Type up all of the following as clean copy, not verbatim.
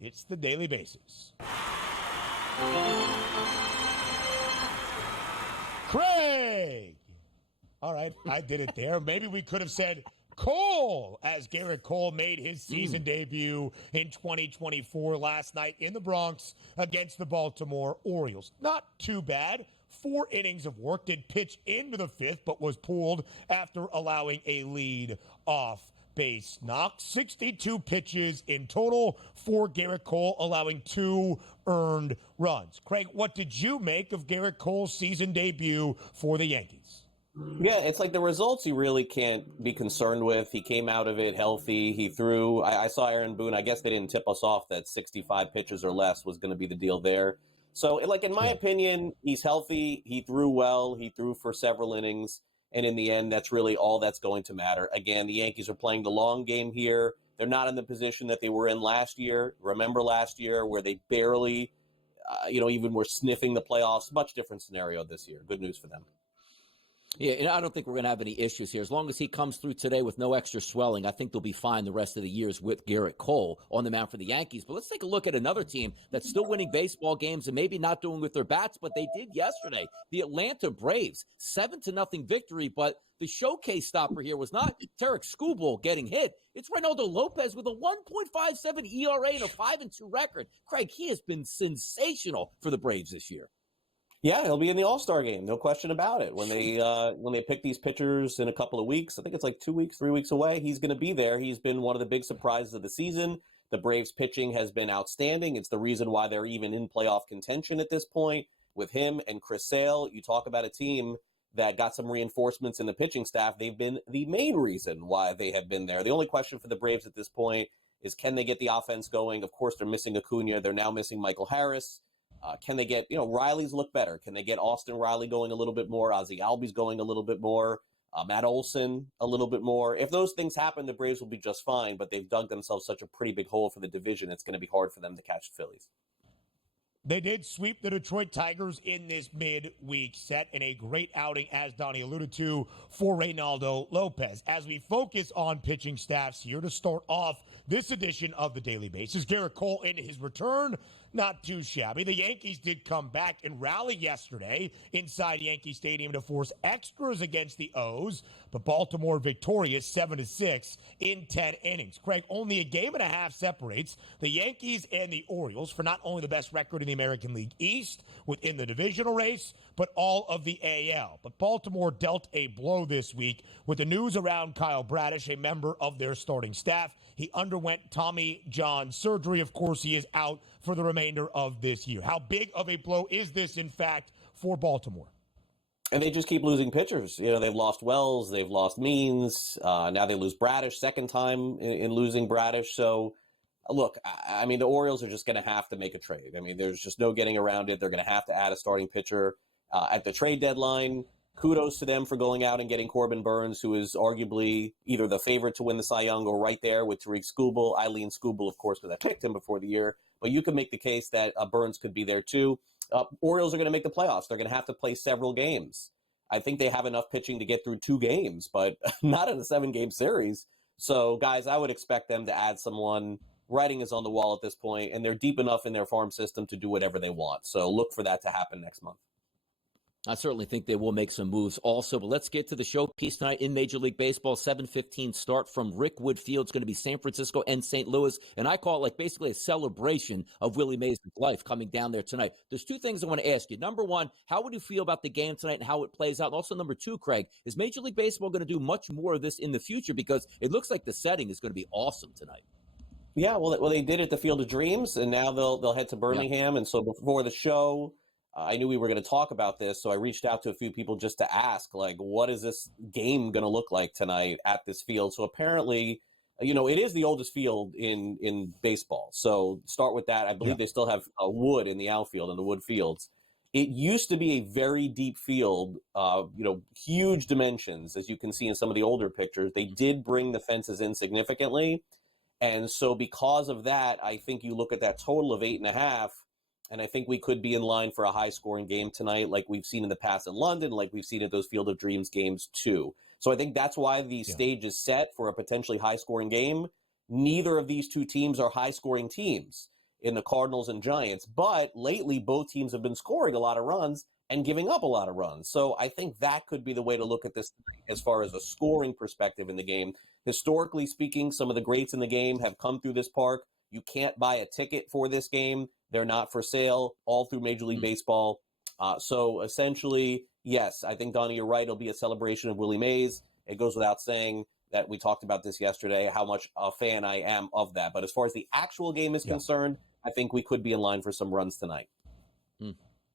It's the Daily Bases. Craig! All right, I did it there. Maybe we could have said Cole, as Gerrit Cole made his season debut in 2024 last night in the Bronx against the Baltimore Orioles. Not too bad. 4 innings of work, did pitch into the 5th, but was pulled after allowing a lead off base knock. 62 pitches in total for Gerrit Cole, allowing 2 earned runs. Craig, what did you make of Gerrit Cole's season debut for the Yankees? Yeah, it's like the results you really can't be concerned with. He came out of it healthy. He threw. I saw Aaron Boone. I guess they didn't tip us off that 65 pitches or less was going to be the deal there. So, like, in my opinion, he's healthy. He threw well. He threw for several innings. And in the end, that's really all that's going to matter. Again, the Yankees are playing the long game here. They're not in the position that they were in last year. Remember last year where they barely, even were sniffing the playoffs. Much different scenario this year. Good news for them. Yeah, and I don't think we're going to have any issues here. As long as he comes through today with no extra swelling, I think they'll be fine the rest of the years with Gerrit Cole on the mound for the Yankees. But let's take a look at another team that's still winning baseball games and maybe not doing with their bats, but they did yesterday. The Atlanta Braves, 7-0 victory, but the showcase stopper here was not Tarek Skubal getting hit. It's Reynaldo Lopez with a 1.57 ERA and a 5-2 record. Craig, he has been sensational for the Braves this year. Yeah, he'll be in the All-Star game, no question about it. When they pick these pitchers in a couple of weeks, I think it's like 2 weeks, 3 weeks away, he's going to be there. He's been one of the big surprises of the season. The Braves pitching has been outstanding. It's the reason why they're even in playoff contention at this point. With him and Chris Sale, you talk about a team that got some reinforcements in the pitching staff. They've been the main reason why they have been there. The only question for the Braves at this point is, can they get the offense going? Of course, they're missing Acuna. They're now missing Michael Harris. Can they get, Riley's look better? Can they get Austin Riley going a little bit more? Ozzie Albies going a little bit more? Matt Olson a little bit more? If those things happen, the Braves will be just fine, but they've dug themselves such a pretty big hole for the division, it's going to be hard for them to catch the Phillies. They did sweep the Detroit Tigers in this midweek set in a great outing, as Donnie alluded to, for Reynaldo Lopez. As we focus on pitching staffs here to start off this edition of the Daily Bases, Gerrit Cole in his return, not too shabby. The Yankees did come back and rally yesterday inside Yankee Stadium to force extras against the O's, but Baltimore victorious 7-6 in 10 innings. Craig, only a game and a half separates the Yankees and the Orioles for not only the best record in the American League East within the divisional race, but all of the AL. But Baltimore dealt a blow this week with the news around Kyle Bradish, a member of their starting staff. He underwent Tommy John surgery. Of course, he is out for the remainder of this year. How big of a blow is this, in fact, for Baltimore? And they just keep losing pitchers. They've lost Wells, they've lost Means. Now they lose Bradish, second time in losing Bradish. So, look, I mean, the Orioles are just going to have to make a trade. I mean, there's just no getting around it. They're going to have to add a starting pitcher at the trade deadline. Kudos to them for going out and getting Corbin Burns, who is arguably either the favorite to win the Cy Young or right there with Tariq Skubal. Eileen Skubal, of course, because I picked him before the year. But you could make the case that Burns could be there too. Orioles are going to make the playoffs. They're going to have to play several games. I think they have enough pitching to get through 2 games, but not in a 7-game series. So, guys, I would expect them to add someone. Writing is on the wall at this point, and they're deep enough in their farm system to do whatever they want. So look for that to happen next month. I certainly think they will make some moves also, but let's get to the showpiece tonight in Major League Baseball. 7:15 start from Rickwood Field. It's going to be San Francisco and St. Louis, and I call it like basically a celebration of Willie Mays' life coming down there tonight. There's 2 things I want to ask you. Number 1, how would you feel about the game tonight and how it plays out? And also, number 2, Craig, is Major League Baseball going to do much more of this in the future? Because it looks like the setting is going to be awesome tonight. Yeah, well, they did it at the Field of Dreams, and now they'll head to Birmingham. Yeah. And so before the show, I knew we were going to talk about this, so I reached out to a few people just to ask, like, what is this game going to look like tonight at this field? So apparently, it is the oldest field in baseball. So start with that. I believe they still have wood in the outfield, in the wood fields. It used to be a very deep field, huge dimensions, as you can see in some of the older pictures. They did bring the fences in significantly. And so because of that, I think you look at that total of 8.5, and I think we could be in line for a high-scoring game tonight, like we've seen in the past in London, like we've seen at those Field of Dreams games too. So I think that's why the stage is set for a potentially high-scoring game. Neither of these 2 teams are high-scoring teams. in the Cardinals and Giants. But lately, both teams have been scoring a lot of runs and giving up a lot of runs. So I think that could be the way to look at this as far as a scoring perspective in the game. Historically speaking, some of the greats in the game have come through this park. You can't buy a ticket for this game. They're not for sale all through Major League Baseball. So essentially, yes, I think, Donnie, you're right. It'll be a celebration of Willie Mays. It goes without saying that we talked about this yesterday, how much a fan I am of that. But as far as the actual game is concerned, I think we could be in line for some runs tonight.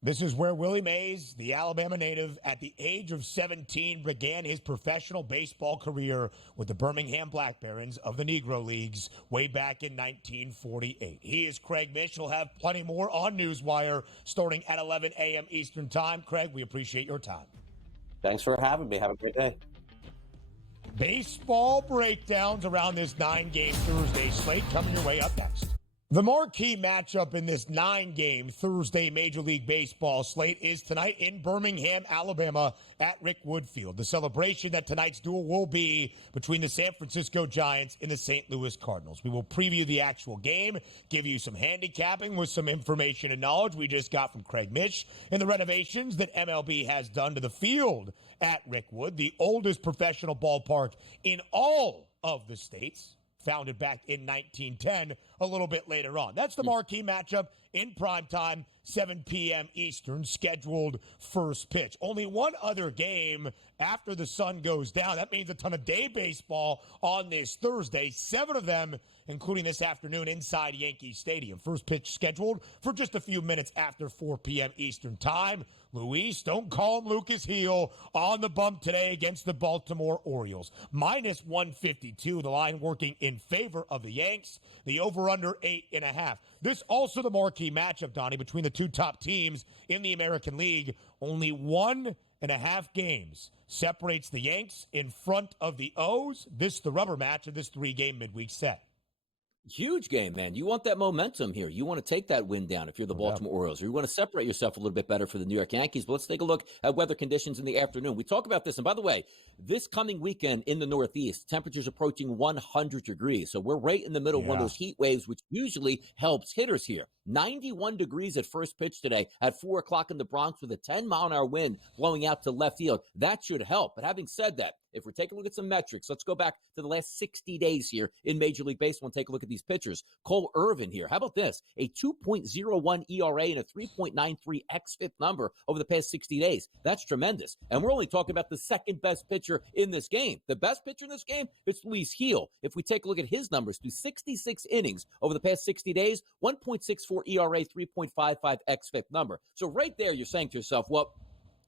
This is where Willie Mays, the Alabama native, at the age of 17, began his professional baseball career with the Birmingham Black Barons of the Negro Leagues way back in 1948. He is Craig Mish. He'll have plenty more on Newswire starting at 11 a.m. Eastern Time. Craig, we appreciate your time. Thanks for having me. Have a great day. Baseball breakdowns around this 9-game Thursday slate coming your way up next. The marquee matchup in this 9-game Thursday Major League Baseball slate is tonight in Birmingham, Alabama at Rickwood Field. The celebration that tonight's duel will be between the San Francisco Giants and the St. Louis Cardinals. We will preview the actual game, give you some handicapping with some information and knowledge we just got from Craig Mish and the renovations that MLB has done to the field at Rickwood, the oldest professional ballpark in all of the states, founded back in 1910, a little bit later on. That's the marquee matchup in primetime, 7 p.m. Eastern, scheduled first pitch. Only one other game after the sun goes down. That means a ton of day baseball on this Thursday. 7 of them, including this afternoon inside Yankee Stadium. First pitch scheduled for just a few minutes after 4 p.m. Eastern time. Luis, don't call him Lucas Heel, on the bump today against the Baltimore Orioles. Minus 152, the line working in favor of the Yanks. The over-under 8.5. This also the marquee matchup, Donnie, between the two top teams in the American League. Only 1.5 games separates the Yanks in front of the O's. This the rubber match of this 3-game midweek set. Huge game, man. You want that momentum here. You want to take that win down if you're the Baltimore Orioles. Or you want to separate yourself a little bit better for the New York Yankees. But let's take a look at weather conditions in the afternoon. We talk about this. And by the way, this coming weekend in the Northeast, temperatures approaching 100 degrees. So we're right in the middle of one of those heat waves, which usually helps hitters here. 91 degrees at first pitch today at 4 o'clock in the Bronx with a 10-mile-an-hour wind blowing out to left field. That should help. But having said that, if we're taking a look at some metrics, let's go back to the last 60 days here in Major League Baseball and take a look at these pitchers. Cole Irvin here. How about this? A 2.01 ERA and a 3.93 xFIP number over the past 60 days. That's tremendous. And we're only talking about the second best pitcher in this game. The best pitcher in this game, it's Luis Heel. If we take a look at his numbers through 66 innings over the past 60 days, 1.64 ERA, 3.55 xFIP number. So right there, you're saying to yourself, well,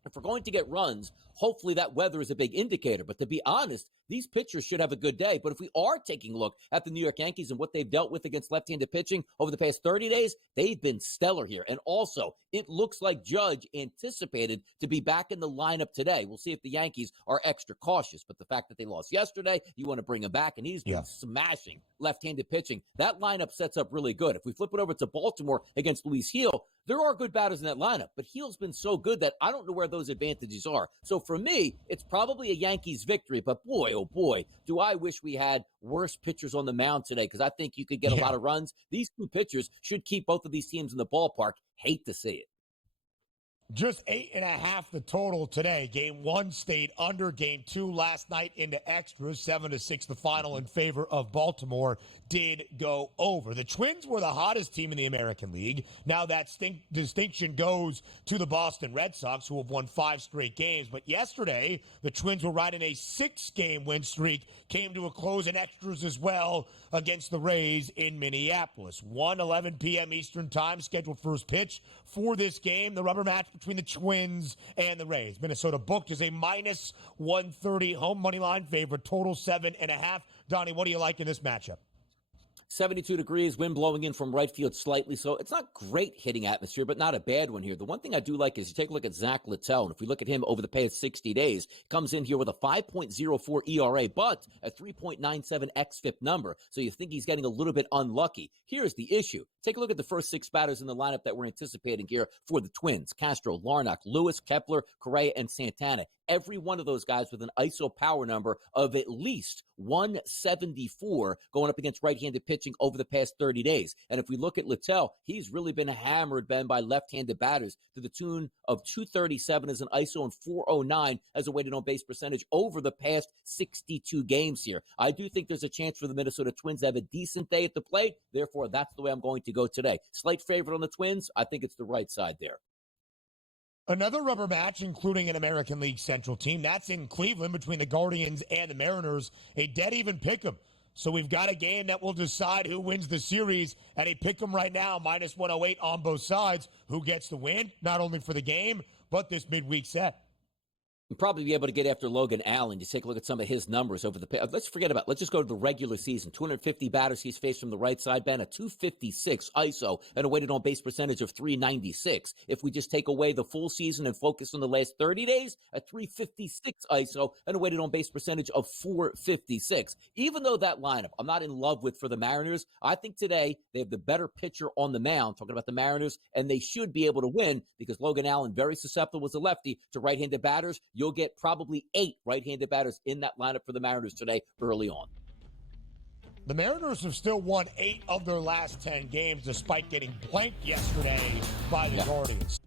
if we're going to get runs, hopefully that weather is a big indicator. But to be honest, these pitchers should have a good day. But if we are taking a look at the New York Yankees and what they've dealt with against left-handed pitching over the past 30 days, they've been stellar here. And also, it looks like Judge anticipated to be back in the lineup today. We'll see if the Yankees are extra cautious. But the fact that they lost yesterday, you want to bring him back, and he's been smashing left-handed pitching. That lineup sets up really good. If we flip it over to Baltimore against Luis Heel, there are good batters in that lineup. But Heel's been so good that I don't know where those advantages are. So for me, it's probably a Yankees victory. But boy, oh boy, do I wish we had worse pitchers on the mound today, because I think you could get a lot of runs. These two pitchers should keep both of these teams in the ballpark. Hate to see it. Just 8.5 the total today. Game 1 stayed under. Game 2 last night into extras. 7-6 the final in favor of Baltimore did go over. The Twins were the hottest team in the American League. Now that distinction goes to the Boston Red Sox, who have won 5 straight games. But yesterday, the Twins were riding a 6-game win streak. Came to a close in extras as well against the Rays in Minneapolis. 1:11 p.m. Eastern time, scheduled first pitch for this game. The rubber match between the Twins and the Rays. Minnesota booked as a minus 130 home money line favorite, total 7.5. Donnie, what do you like in this matchup? 72 degrees, wind blowing in from right field slightly. So it's not great hitting atmosphere, but not a bad one here. The one thing I do like is you take a look at Zach Littell. And if we look at him over the past 60 days, comes in here with a 5.04 ERA, but a 3.97 xFIP number. So you think he's getting a little bit unlucky. Here's the issue. Take a look at the first 6 batters in the lineup that we're anticipating here for the Twins. Castro, Larnach, Lewis, Kepler, Correa, and Santana. every one of those guys with an ISO power number of at least 174 going up against right-handed pitching over the past 30 days. And if we look at Littell, he's really been hammered, Ben, by left-handed batters to the tune of 237 as an ISO and 409 as a weighted on-base percentage over the past 62 games here. I do think there's a chance for the Minnesota Twins to have a decent day at the plate. Therefore, that's the way I'm going to go today. Slight favorite on the Twins. I think it's the right side there. Another rubber match, including an American League Central team. That's in Cleveland between the Guardians and the Mariners. A dead even pick'em. So we've got a game that will decide who wins the series. And a pick'em right now, minus 108 on both sides. Who gets the win, not only for the game, but this midweek set. We'll probably be able to get after Logan Allen. You take a look at some of his numbers over the past. Let's just go to the regular season. 250 batters he's faced from the right side, Ben, a 256 ISO and a weighted on base percentage of 396. If we just take away the full season and focus on the last 30 days, a 356 ISO and a weighted on base percentage of 456. Even though that lineup I'm not in love with for the Mariners, I think today they have the better pitcher on the mound, talking about the Mariners, and they should be able to win because Logan Allen, very susceptible as a lefty to right-handed batters. You'll get probably 8 right-handed batters in that lineup for the Mariners today early on. The Mariners have still won 8 of their last 10 games despite getting blanked yesterday by the Guardians.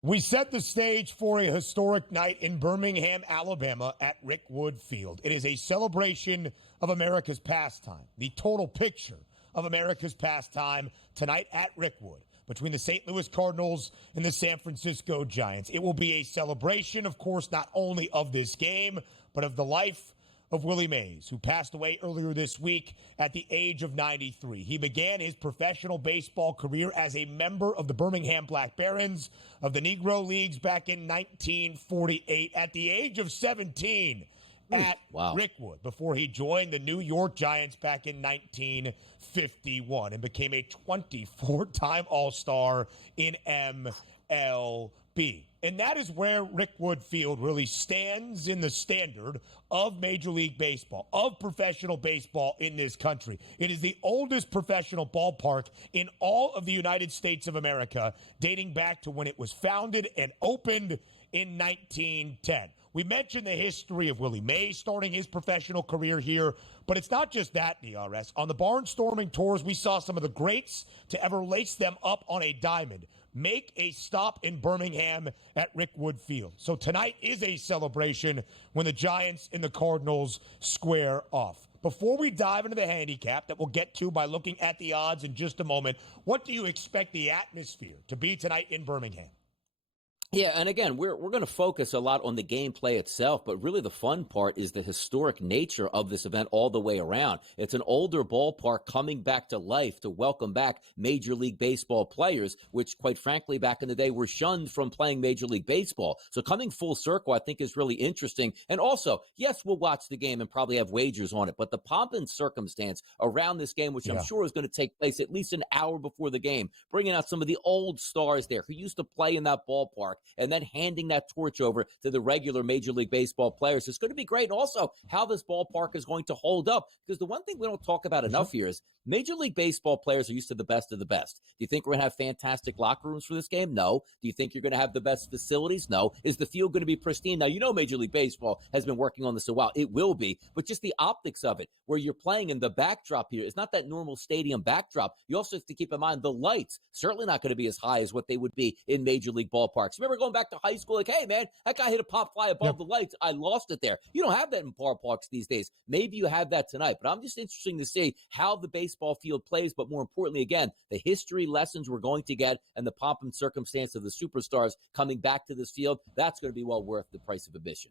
We set the stage for a historic night in Birmingham, Alabama at Rickwood Field. It is a celebration of America's pastime, the total picture of America's pastime tonight at Rickwood, between the St. Louis Cardinals and the San Francisco Giants. It will be a celebration, of course, not only of this game, but of the life of Willie Mays, who passed away earlier this week at the age of 93. He began his professional baseball career as a member of the Birmingham Black Barons of the Negro Leagues back in 1948 at the age of 17 at Rickwood before he joined the New York Giants back in 1951 and became a 24-time All-Star in MLB. And that is where Rickwood Field really stands in the standard of Major League Baseball, of professional baseball in this country. It is the oldest professional ballpark in all of the United States of America, dating back to when it was founded and opened in 1910. We mentioned the history of Willie Mays starting his professional career here, but it's not just that, DRS. On the barnstorming tours, we saw some of the greats to ever lace them up on a diamond make a stop in Birmingham at Rickwood Field. So tonight is a celebration when the Giants and the Cardinals square off. Before we dive into the handicap that we'll get to by looking at the odds in just a moment, what do you expect the atmosphere to be tonight in Birmingham? Yeah, and again, we're going to focus a lot on the gameplay itself, but really the fun part is the historic nature of this event all the way around. It's an older ballpark coming back to life to welcome back Major League Baseball players, which, quite frankly, back in the day were shunned from playing Major League Baseball. So coming full circle, I think, is really interesting. And also, yes, we'll watch the game and probably have wagers on it, but the pomp and circumstance around this game, which I'm sure is going to take place at least an hour before the game, bringing out some of the old stars there who used to play in that ballpark, and then handing that torch over to the regular Major League Baseball players. It's going to be great. And also how this ballpark is going to hold up, because the one thing we don't talk about enough here is Major League Baseball players are used to the best of the best. Do you think we're going to have fantastic locker rooms for this game? No. Do you think you're going to have the best facilities? No. Is the field going to be pristine? Now, you know Major League Baseball has been working on this a while. It will be. But just the optics of it, where you're playing in the backdrop here, is not that normal stadium backdrop. You also have to keep in mind the lights, certainly not going to be as high as what they would be in Major League ballparks. Remember going back to high school, like, hey, man, that guy hit a pop fly above the lights. I lost it there. You don't have that in ballparks these days. Maybe you have that tonight. But I'm just interested to see how the baseball field plays, but more importantly, again, the history lessons we're going to get and the pomp and circumstance of the superstars coming back to this field. That's going to be well worth the price of admission.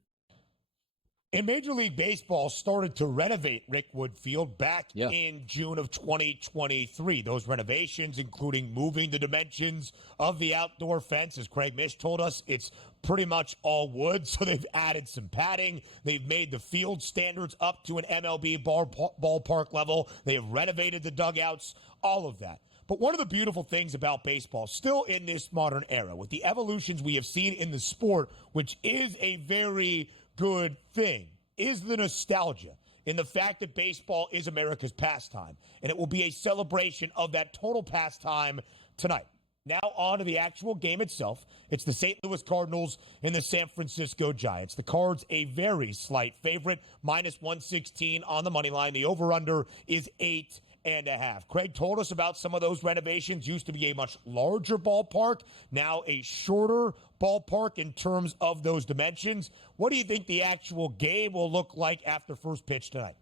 And Major League Baseball started to renovate Rickwood Field back in June of 2023. Those renovations, including moving the dimensions of the outdoor fence, as Craig Mish told us, it's pretty much all wood, so they've added some padding. They've made the field standards up to an MLB ballpark level. They have renovated the dugouts, all of that. But one of the beautiful things about baseball, still in this modern era, with the evolutions we have seen in the sport, which is a very good thing, is the nostalgia in the fact that baseball is America's pastime, and it will be a celebration of that total pastime tonight. Now on to the actual game itself. It's the St. Louis Cardinals and the San Francisco Giants. The Cards a very slight favorite, minus 116 on the money line. The over-under is 8.5. Craig told us about some of those renovations. Used to be a much larger ballpark, now a shorter ballpark in terms of those dimensions. What do you think the actual game will look like after first pitch tonight?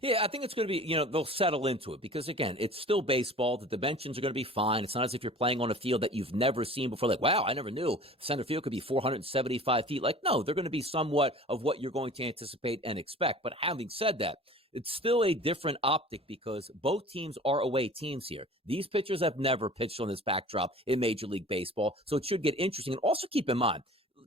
Yeah, I think it's going to be, they'll settle into it because, again, it's still baseball. The dimensions are going to be fine. It's not as if you're playing on a field that you've never seen before. Like, wow, I never knew center field could be 475 feet. Like, no, they're going to be somewhat of what you're going to anticipate and expect. But having said that, it's still a different optic because both teams are away teams here. These pitchers have never pitched on this backdrop in Major League Baseball, so it should get interesting. And also keep in mind,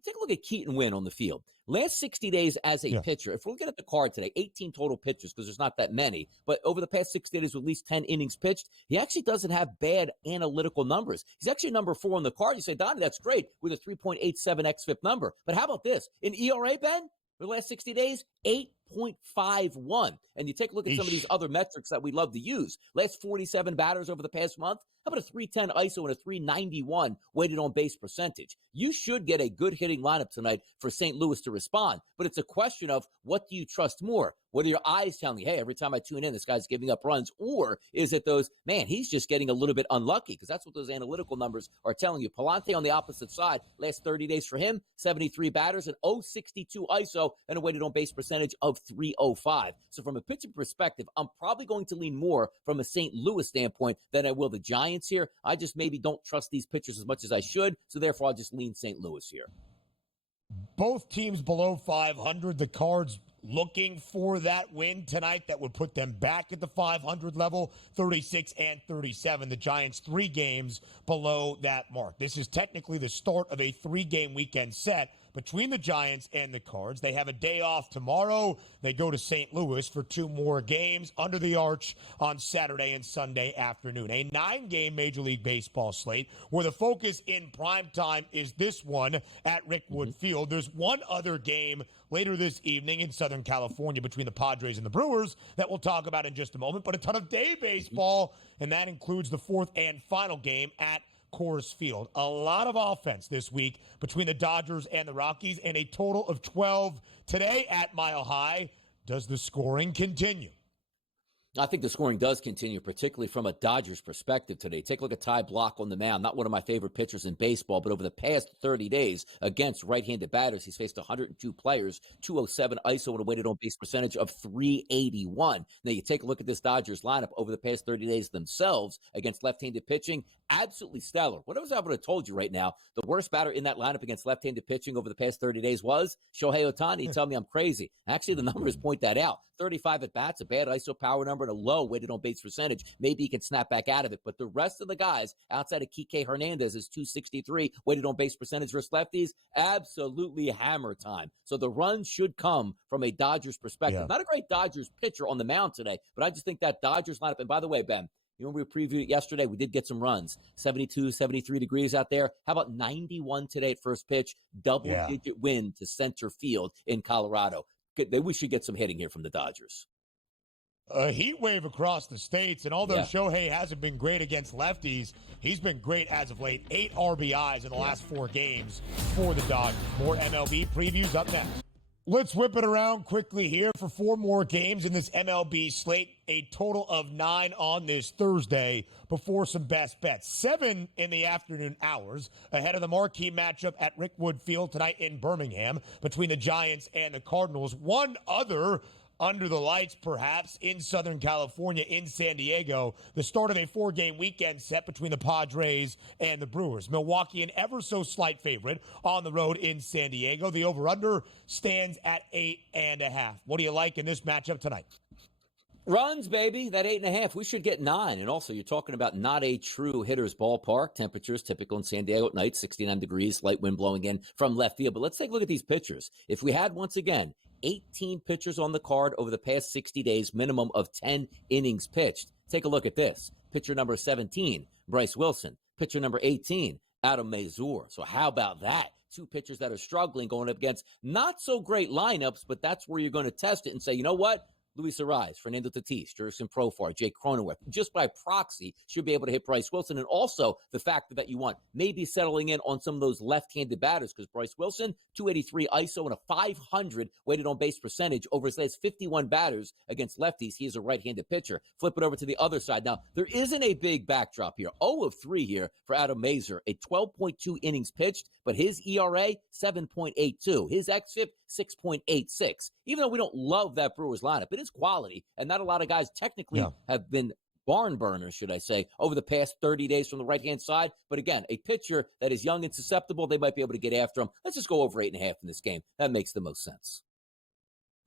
take a look at Keaton Wynn on the field. Last 60 days as a pitcher, if we're looking at the card today, 18 total pitchers because there's not that many, but over the past 60 days with at least 10 innings pitched, he actually doesn't have bad analytical numbers. He's actually number 4 on the card. You say, Donnie, that's great with a 3.87 xFIP number. But how about this? In ERA, Ben, for the last 60 days, 8.51. And you take a look at some of these other metrics that we love to use. Last 47 batters over the past month. How about a 310 ISO and a 391 weighted on base percentage? You should get a good hitting lineup tonight for St. Louis to respond. But it's a question of what do you trust more? What are your eyes telling you? Hey, every time I tune in, this guy's giving up runs. Or is it those, man, he's just getting a little bit unlucky because that's what those analytical numbers are telling you. Palante on the opposite side, last 30 days for him, 73 batters, an 062 ISO and a weighted on base percentage of 305. So from a pitching perspective, I'm probably going to lean more from a St. Louis standpoint than I will the Giants here. I just maybe don't trust these pitchers as much as I should. So therefore, I'll just lean St. Louis here. Both teams below 500. The Cards looking for that win tonight that would put them back at the 500 level, 36 and 37. The Giants 3 games below that mark. This is technically the start of a 3-game weekend set between the Giants and the Cards. They have a day off tomorrow. They go to St. Louis for 2 more games under the arch on Saturday and Sunday afternoon. A 9-game Major League Baseball slate where the focus in prime time is this one at Rickwood Field. There's one other game later this evening in Southern California between the Padres and the Brewers that we'll talk about in just a moment, but a ton of day baseball, and that includes the 4th and final game at Coors Field. A lot of offense this week between the Dodgers and the Rockies, and a total of 12 today at Mile High. Does the scoring continue? I think the scoring does continue, particularly from a Dodgers perspective today. Take a look at Ty Blach on the mound, not one of my favorite pitchers in baseball, but over the past 30 days against right-handed batters, he's faced 102 players, 207 ISO and a weighted on base percentage of 381. Now, you take a look at this Dodgers lineup over the past 30 days themselves against left-handed pitching, absolutely stellar. What else I would have told you right now, the worst batter in that lineup against left-handed pitching over the past 30 days was Shohei Ohtani. You tell me I'm crazy. Actually, the numbers point that out. 35 at-bats, a bad ISO power number, and a low weighted on base percentage. Maybe he can snap back out of it. But the rest of the guys outside of Kike Hernandez is 263 weighted on base percentage versus lefties. Absolutely hammer time. So the run should come from a Dodgers perspective. Not a great Dodgers pitcher on the mound today, but I just think that Dodgers lineup, and by the way, Ben, you know, we previewed it yesterday. We did get some runs, 72, 73 degrees out there. How about 91 today at first pitch? Double-digit wind to center field in Colorado. We should get some hitting here from the Dodgers. A heat wave across the states, and although Shohei hasn't been great against lefties, he's been great as of late. 8 RBIs in the last 4 games for the Dodgers. More MLB previews up next. Let's whip it around quickly here for 4 more games in this MLB slate. A total of 9 on this Thursday before some best bets. 7 in the afternoon hours ahead of the marquee matchup at Rickwood Field tonight in Birmingham between the Giants and the Cardinals. One other under the lights, perhaps, in Southern California, in San Diego, the start of a 4-game weekend set between the Padres and the Brewers. Milwaukee, an ever so slight favorite on the road in San Diego. The over-under stands at 8.5. What do you like in this matchup tonight? Runs, baby. That 8.5. We should get 9. And also, you're talking about not a true hitter's ballpark. Temperatures typical in San Diego at night, 69 degrees, light wind blowing in from left field. But let's take a look at these pitchers. If we had, once again, 18 pitchers on the card over the past 60 days, minimum of 10 innings pitched. Take a look at this. Pitcher number 17, Bryce Wilson. Pitcher number 18, Adam Mazur. So how about that? 2 pitchers that are struggling going up against not so great lineups, but that's where you're going to test it and say, you know what? Luis Ariz, Fernando Tatis, Jurickson Profar, Jake Cronenworth, just by proxy, should be able to hit Bryce Wilson. And also the factor that you want, maybe settling in on some of those left-handed batters, because Bryce Wilson, 283 ISO and a 500 weighted on base percentage over his last 51 batters against lefties. He is a right-handed pitcher. Flip it over to the other side. Now, there isn't a big backdrop here. 0 of 3 here for Adam Mazur, a 12.2 innings pitched, but his ERA, 7.82. His xFIP, 6.86. Even though we don't love that Brewers lineup, it is quality, and not a lot of guys technically have been barn burners, should I say, over the past 30 days from the right-hand side. But again, a pitcher that is young and susceptible, they might be able to get after him. Let's just go over 8.5 in this game. That makes the most sense.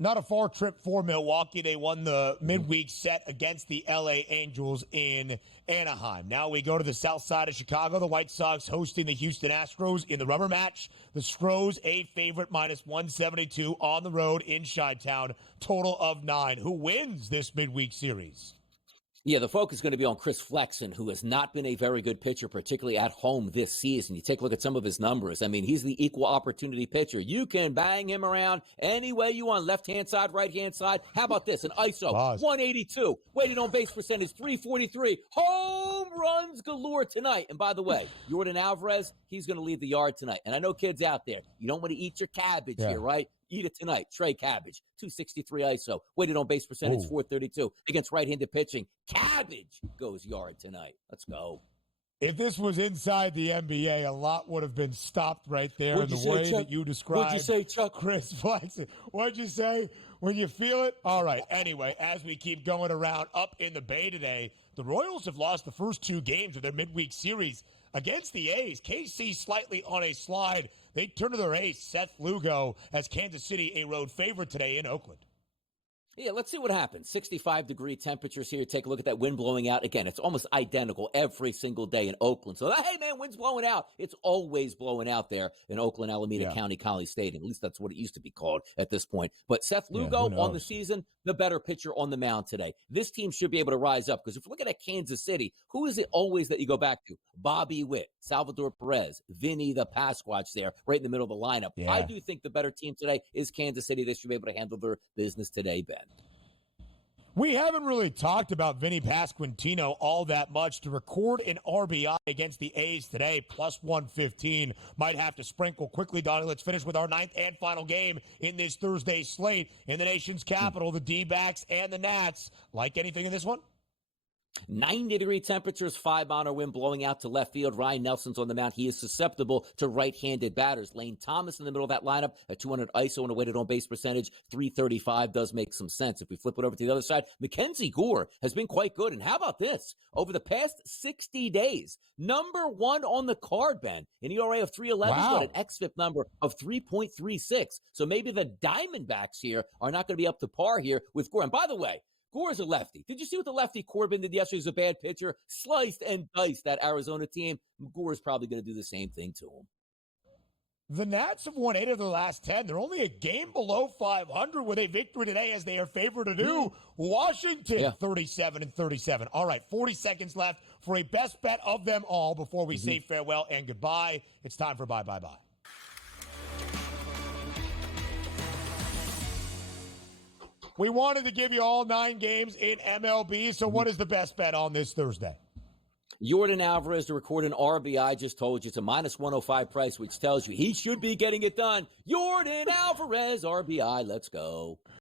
Not a far trip for Milwaukee. They won the midweek set against the LA Angels in Anaheim. Now we go to the south side of Chicago. The White Sox hosting the Houston Astros in the rubber match. The Stros, a favorite, minus 172 on the road in Chi-Town. Total of 9. Who wins this midweek series? Yeah, the focus is going to be on Chris Flexen, who has not been a very good pitcher, particularly at home this season. You take a look at some of his numbers. I mean, he's the equal opportunity pitcher. You can bang him around any way you want, left-hand side, right-hand side. How about this? An ISO, 182, weighted on base percentage, 343. Home runs galore tonight. And by the way, Yordan Alvarez, he's going to leave the yard tonight. And I know kids out there, you don't want to eat your cabbage here, right? Eat it tonight. Trey Cabbage, 263 ISO, weighted on base percentage, 432 against right-handed pitching. Cabbage goes yard tonight. Let's go. If this was inside the NBA, a lot would have been stopped right there in the way that you described. What'd you say, Chuck? Chris Flexen. What'd you say? When you feel it? All right. Anyway, as we keep going around up in the Bay today, the Royals have lost the first 2 games of their midweek series against the A's. KC slightly on a slide. They turn to their ace, Seth Lugo, as Kansas City a road favorite today in Oakland. Yeah, let's see what happens. 65-degree temperatures here. Take a look at that wind blowing out. Again, it's almost identical every single day in Oakland. So, hey, man, wind's blowing out. It's always blowing out there in Oakland, Alameda County, College Stadium. At least that's what it used to be called at this point. But Seth Lugo on the season, the better pitcher on the mound today. This team should be able to rise up because if you're looking at Kansas City, who is it always that you go back to? Bobby Witt, Salvador Perez, Vinny the Pasquatch there, right in the middle of the lineup. Yeah. I do think the better team today is Kansas City. They should be able to handle their business today, Ben. We haven't really talked about Vinny Pasquantino all that much. To record an RBI against the A's today, plus 115. Might have to sprinkle quickly, Donnie. Let's finish with our 9th and final game in this Thursday slate in the nation's capital, the D-backs and the Nats. Like anything in this one? 90-degree temperatures, 5-mile wind blowing out to left field. Ryan Nelson's on the mound. He is susceptible to right-handed batters. Lane Thomas in the middle of that lineup, a 200 ISO and a weighted on base percentage, 335 does make some sense. If we flip it over to the other side, Mackenzie Gore has been quite good. And how about this? Over the past 60 days, number 1 on the card, Ben, an ERA of 3.11, but an xFIP number of 3.36. So maybe the Diamondbacks here are not going to be up to par here with Gore. And by the way, Gore's a lefty. Did you see what the lefty Corbin did yesterday? He was a bad pitcher. Sliced and diced that Arizona team. Gore's probably going to do the same thing to him. The Nats have won 8 of their last 10. They're only a game below 500 with a victory today, as they are favored to do. Washington, 37-37. All right, 40 seconds left for a best bet of them all before we say farewell and goodbye. It's time for bye. We wanted to give you all 9 games in MLB, so what is the best bet on this Thursday? Yordan Alvarez to record an RBI. Just told you it's a minus 105 price, which tells you he should be getting it done. Yordan Alvarez, RBI. Let's go.